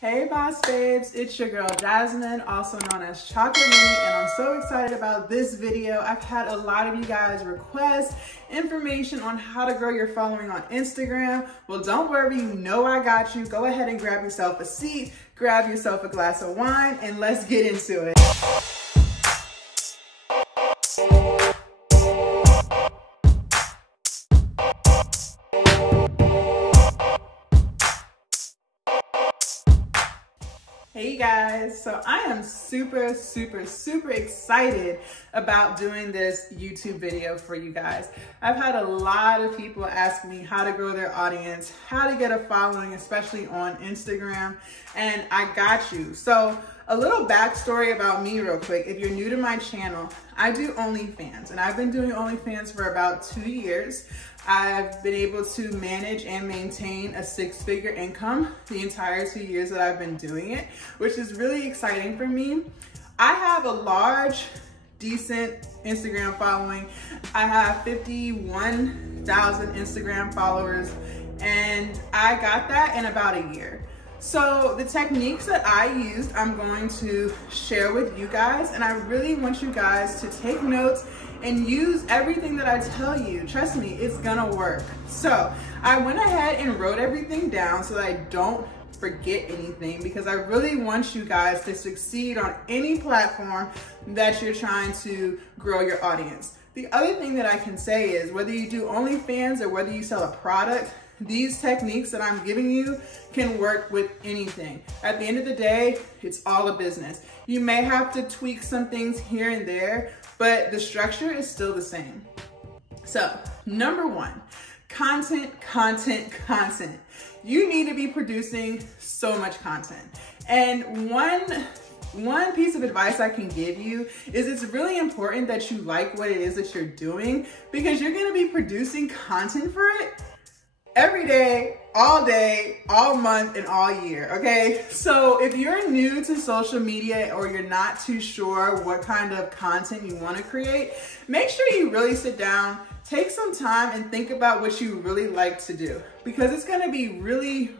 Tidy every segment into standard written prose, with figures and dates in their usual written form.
Hey boss babes, it's your girl Jasmine, also known as Chocolate Mini, and I'm so excited about this video. I've had a lot of you guys request information on how to grow your following on Instagram. Well, don't worry, you know I got you. Go ahead and grab yourself a seat, grab yourself a glass of wine, and let's get into it. Hey guys, so I am super excited about doing this YouTube video for you guys. I've had a lot of people ask me how to grow their audience, how to get a following, especially on Instagram, and I got you. So a little backstory about me real quick. If you're new to my channel, I do OnlyFans, and I've been doing OnlyFans for about 2 years. I've been able to manage and maintain a 6-figure income the entire 2 years that I've been doing it, which is really exciting for me. I have a large, decent Instagram following. I have 51,000 Instagram followers, and I got that in about a year. So the techniques that I used, I'm going to share with you guys, and I really want you guys to take notes and use everything that I tell you. Trust me, it's gonna work. So I went ahead and wrote everything down so that I don't forget anything, because I really want you guys to succeed on any platform that you're trying to grow your audience. The other thing that I can say is, whether you do OnlyFans or whether you sell a product, these techniques that I'm giving you can work with anything. At the end of the day, it's all a business. You may have to tweak some things here and there, but the structure is still the same. So, number one, content. You need to be producing so much content. And one piece of advice I can give you is it's really important that you like what it is that you're doing, because you're gonna be producing content for it every day, all month, and all year, okay? So if you're new to social media or you're not too sure what kind of content you want to create, make sure you really sit down, take some time, and think about what you really like to do, because it's going to be really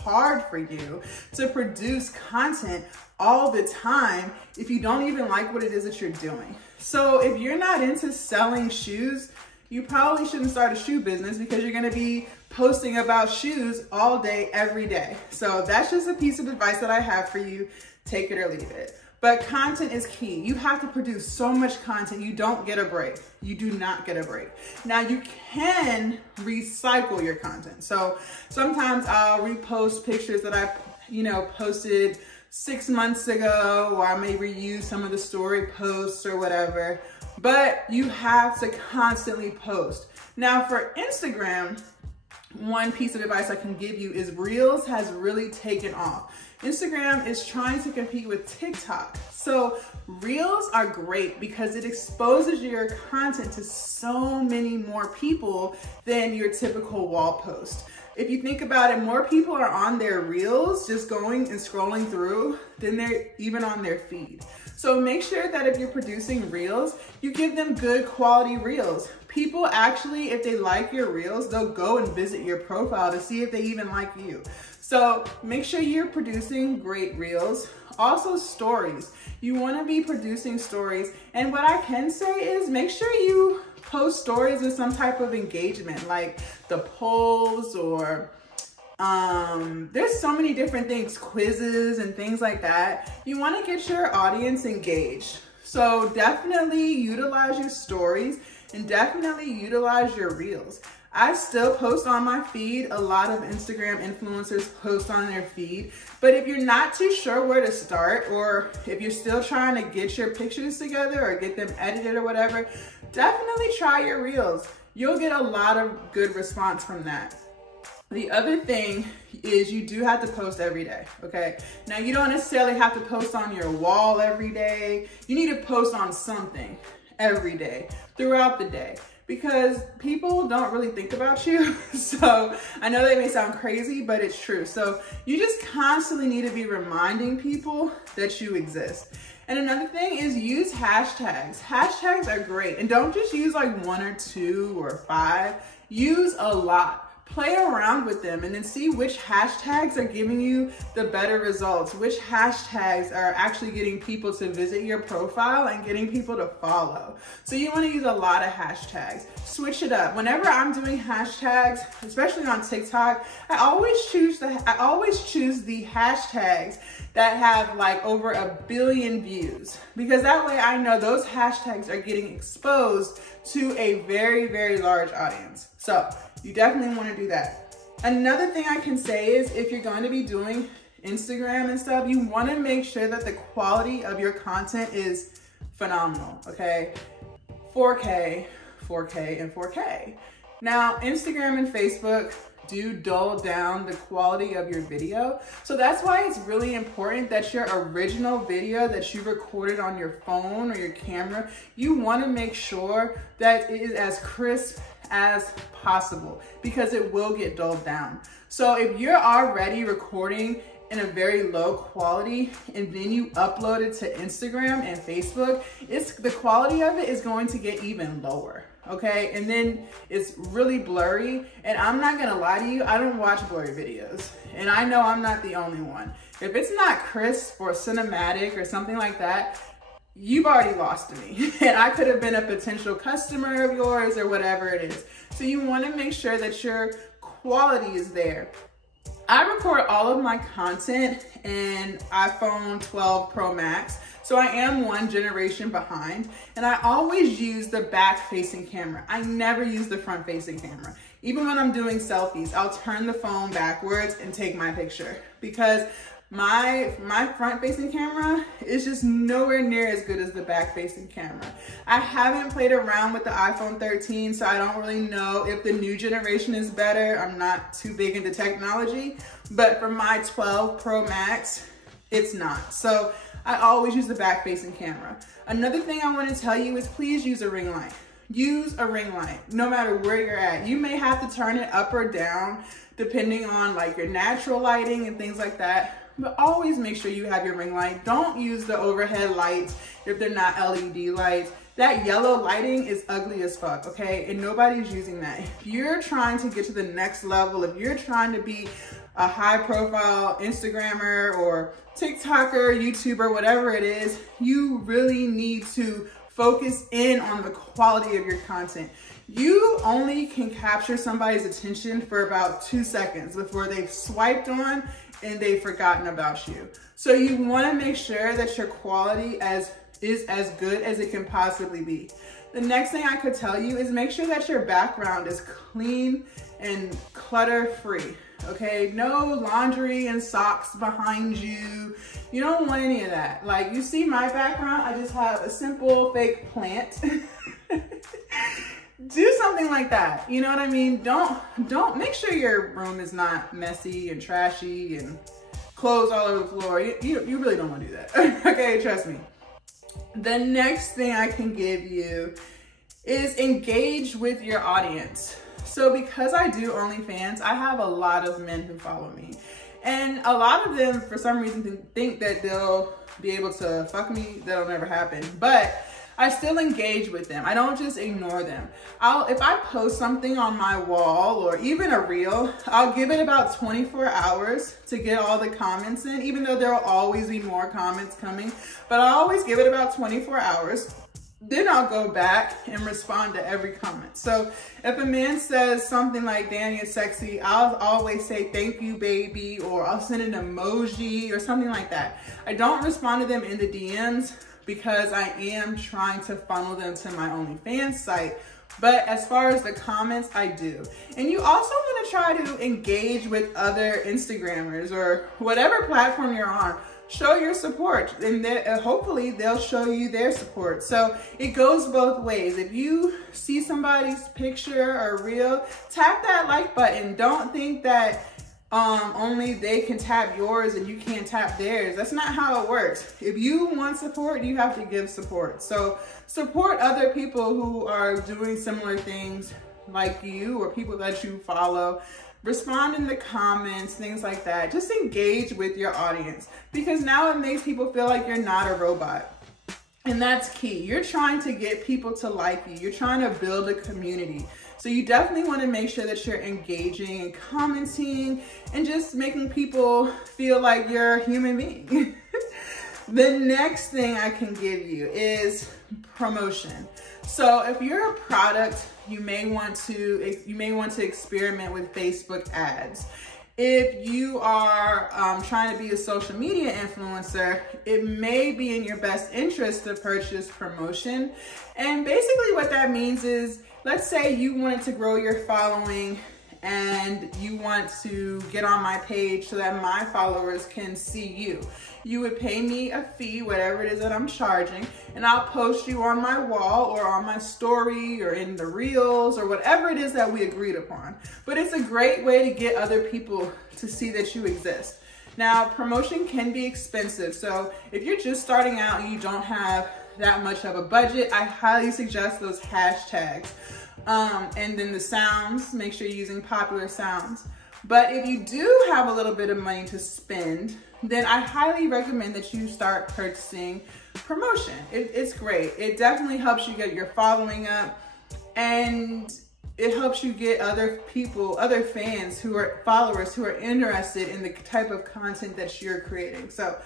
hard for you to produce content all the time if you don't even like what it is that you're doing. So if you're not into selling shoes, you probably shouldn't start a shoe business, because you're gonna be posting about shoes all day, every day. So that's just a piece of advice that I have for you. Take it or leave it. But content is key. You have to produce so much content. You don't get a break. You do not get a break. Now you can recycle your content. So sometimes I'll repost pictures that I, posted 6 months ago, or I may reuse some of the story posts or whatever. But you have to constantly post. Now for Instagram, one piece of advice I can give you is Reels has really taken off. Instagram is trying to compete with TikTok. So Reels are great because it exposes your content to so many more people than your typical wall post. If you think about it, more people are on their Reels just going and scrolling through than they're even on their feed. So make sure that if you're producing Reels, you give them good quality Reels. People actually, if they like your Reels, they'll go and visit your profile to see if they even like you. So make sure you're producing great Reels. Also stories. You wanna be producing stories. And what I can say is, make sure you post stories with some type of engagement, like the polls, or there's so many different things, quizzes and things like that. You want to get your audience engaged. So definitely utilize your stories and definitely utilize your Reels. I still post on my feed. A lot of Instagram influencers post on their feed. But if you're not too sure where to start, or if you're still trying to get your pictures together or get them edited or whatever, definitely try your Reels. You'll get a lot of good response from that. The other thing is, you do have to post every day, okay? Now, you don't necessarily have to post on your wall every day. You need to post on something every day, throughout the day, because people don't really think about you. So I know that may sound crazy, but it's true. So you just constantly need to be reminding people that you exist. And another thing is, use hashtags. Hashtags are great. And don't just use like 1 or 2 or 5. Use a lot. play around with them and then see which hashtags are giving you the better results, which hashtags are actually getting people to visit your profile and getting people to follow. So you want to use a lot of hashtags. Switch it up. Whenever I'm doing hashtags, especially on TikTok, I always choose the hashtags that have like over 1 billion views, because that way I know those hashtags are getting exposed to a very, very large audience. So you definitely want to do that. Another thing I can say is if you're going to be doing Instagram and stuff, you want to make sure that the quality of your content is phenomenal, okay? 4K, 4K, and 4K. Now, Instagram and Facebook do dull down the quality of your video. So that's why it's really important that your original video that you recorded on your phone or your camera, you want to make sure that it is as crisp as possible, because it will get dulled down. So if you're already recording in a very low quality and then you upload it to Instagram and Facebook, the quality of it is going to get even lower. Okay, and then it's really blurry, and I'm not gonna lie to you, I don't watch blurry videos, and I know I'm not the only one. If it's not crisp or cinematic or something like that, you've already lost to me, and I could have been a potential customer of yours or whatever it is. So you wanna make sure that your quality is there. I record all of my content in iPhone 12 Pro Max, so I am one generation behind, and I always use the back-facing camera. I never use the front-facing camera. Even when I'm doing selfies, I'll turn the phone backwards and take my picture, because my front-facing camera is just nowhere near as good as the back-facing camera. I haven't played around with the iPhone 13, so I don't really know if the new generation is better. I'm not too big into technology, but for my 12 Pro Max, it's not. So I always use the back-facing camera. Another thing I want to tell you is please use a ring light. Use a ring light, no matter where you're at. You may have to turn it up or down depending on like your natural lighting and things like that. But always make sure you have your ring light. Don't use the overhead lights if they're not LED lights. That yellow lighting is ugly as fuck, okay? And nobody's using that. If you're trying to get to the next level, if you're trying to be a high profile Instagrammer or TikToker, YouTuber, whatever it is, you really need to focus in on the quality of your content. You only can capture somebody's attention for about 2 seconds before they've swiped on and they've forgotten about you. So you want to make sure that your quality is as good as it can possibly be. The next thing I could tell you is make sure that your background is clean and clutter-free. Okay, no laundry and socks behind you. You don't want any of that. Like, you see my background, I just have a simple fake plant. Do something like that. You know what I mean? Don't make sure your room is not messy and trashy and clothes all over the floor. You really don't want to do that. Okay, trust me. The next thing I can give you is engage with your audience. So because I do OnlyFans, I have a lot of men who follow me. And a lot of them, for some reason, think that they'll be able to fuck me. That'll never happen. But I still engage with them. I don't just ignore them. If I post something on my wall or even a reel, I'll give it about 24 hours to get all the comments in, even though there will always be more comments coming. But I always give it about 24 hours. Then I'll go back and respond to every comment. So if a man says something like, "Danny is sexy," I'll always say, "Thank you, baby," or I'll send an emoji or something like that. I don't respond to them in the DMs because I am trying to funnel them to my OnlyFans site. But as far as the comments, I do. And you also want to try to engage with other Instagrammers or whatever platform you're on. Show your support, and hopefully they'll show you their support. So it goes both ways. If you see somebody's picture or reel, tap that like button. Don't think that only they can tap yours and you can't tap theirs. That's not how it works. If you want support, you have to give support. So support other people who are doing similar things like you or people that you follow. Respond in the comments, things like that. Just engage with your audience, because now it makes people feel like you're not a robot. And that's key. You're trying to get people to like you. You're trying to build a community. So you definitely want to make sure that you're engaging and commenting and just making people feel like you're a human being. The next thing I can give you is promotion. So if you're a product, you may want to experiment with Facebook ads. If you are trying to be a social media influencer, it may be in your best interest to purchase promotion. And basically what that means is, let's say you wanted to grow your following and you want to get on my page so that my followers can see you. You would pay me a fee, whatever it is that I'm charging, and I'll post you on my wall or on my story or in the reels or whatever it is that we agreed upon. But it's a great way to get other people to see that you exist. Now, promotion can be expensive. So if you're just starting out and you don't have that much of a budget, I highly suggest those hashtags. And then the sounds, make sure you're using popular sounds. But if you do have a little bit of money to spend, then I highly recommend that you start purchasing promotion. It's great. It definitely helps you get your following up, and it helps you get other people, other fans who are followers who are interested in the type of content that you're creating. So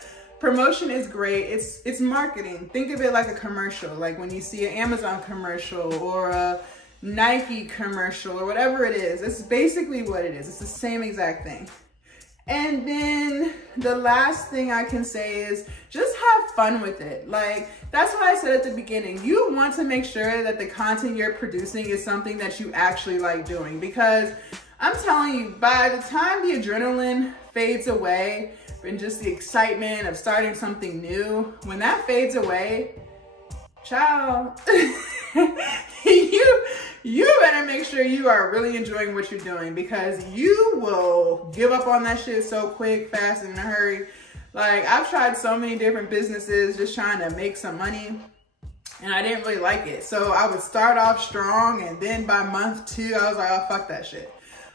promotion is great. It's marketing. Think of it like a commercial, like when you see an Amazon commercial or a Nike commercial or whatever it is. It's basically what it is. It's the same exact thing. And then the last thing I can say is just have fun with it. Like, that's what I said at the beginning. You want to make sure that the content you're producing is something that you actually like doing, because I'm telling you, by the time the adrenaline fades away and just the excitement of starting something new, when that fades away, child, you better make sure you are really enjoying what you're doing, because you will give up on that shit so quick, fast, and in a hurry. Like, I've tried so many different businesses just trying to make some money, and I didn't really like it. So I would start off strong, and then by month 2, I was like, oh, fuck that shit.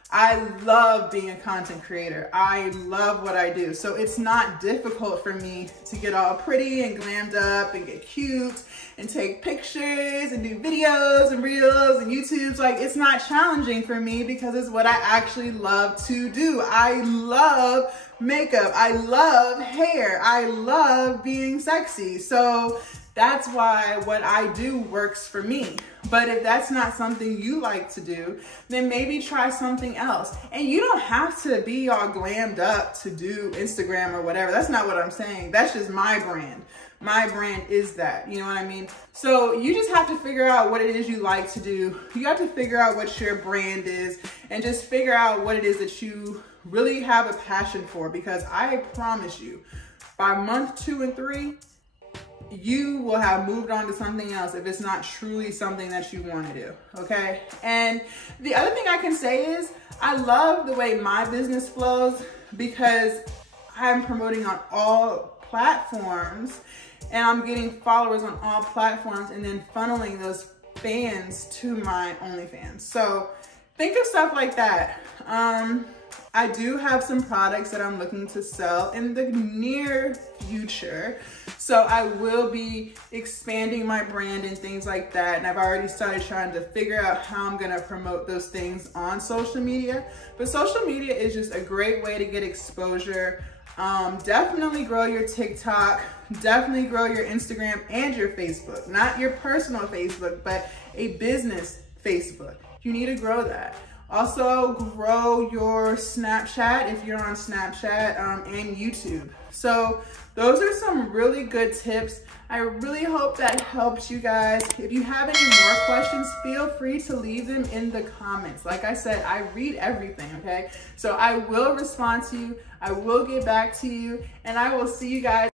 I love being a content creator. I love what I do. So it's not difficult for me to get all pretty and glammed up and get cute and take pictures and do videos and reels and YouTubes. Like, it's not challenging for me because it's what I actually love to do. I love makeup. I love hair. I love being sexy. So that's why what I do works for me. But if that's not something you like to do, then maybe try something else. And you don't have to be all glammed up to do Instagram or whatever. That's not what I'm saying. That's just my brand. My brand is that, you know what I mean? So you just have to figure out what it is you like to do. You have to figure out what your brand is and just figure out what it is that you really have a passion for, because I promise you, by month 2 and 3, you will have moved on to something else if it's not truly something that you want to do, okay? And the other thing I can say is I love the way my business flows, because I'm promoting on all platforms and I'm getting followers on all platforms and then funneling those fans to my OnlyFans. So think of stuff like that. I do have some products that I'm looking to sell in the near future. So I will be expanding my brand and things like that. And I've already started trying to figure out how I'm gonna promote those things on social media. But social media is just a great way to get exposure. Definitely grow your TikTok, definitely grow your Instagram and your Facebook. Not your personal Facebook, but a business Facebook. You need to grow that. Also, grow your Snapchat if you're on Snapchat, and YouTube. So those are some really good tips. I really hope that helps you guys. If you have any more questions, feel free to leave them in the comments. Like I said, I read everything, okay? So I will respond to you. I will get back to you, and I will see you guys